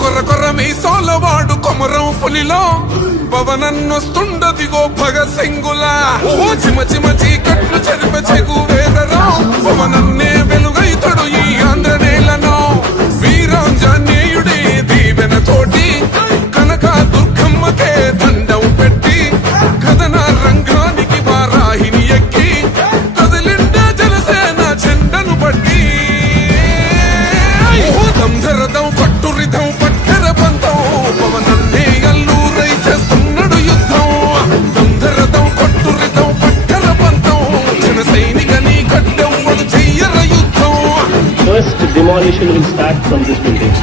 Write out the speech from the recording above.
కొర్ర కొర్ర మీ సోలవాడు కొమరం పులిలో పవనన్నొస్తుండదిగో భగత్ సింగులా ఓ చిమ చిమ చీకట్లు చెరిప చెగు వేదరా పవనన్నే వెలుగైతడు ఈ ఆంధ్ర నేలను వీరాంజనేయుడి దీవెన తోటి కనక దుర్గమ్మకే దండం పెట్టి కథన రంగానికి వారాహిని ఎక్కి కదిలిండ జనసేన చెండను పట్టి దంధరదం పట్టురిధం పట్టర పంతం పవనన్నే అల్లూరై చేస్తున్నాడు యుద్ధం దంధరదం పట్టురిధం పట్టర పంతం జన సైనికని కట్టెవ్వడు చెయ్యర యుద్ధం. First demolition will start from this building.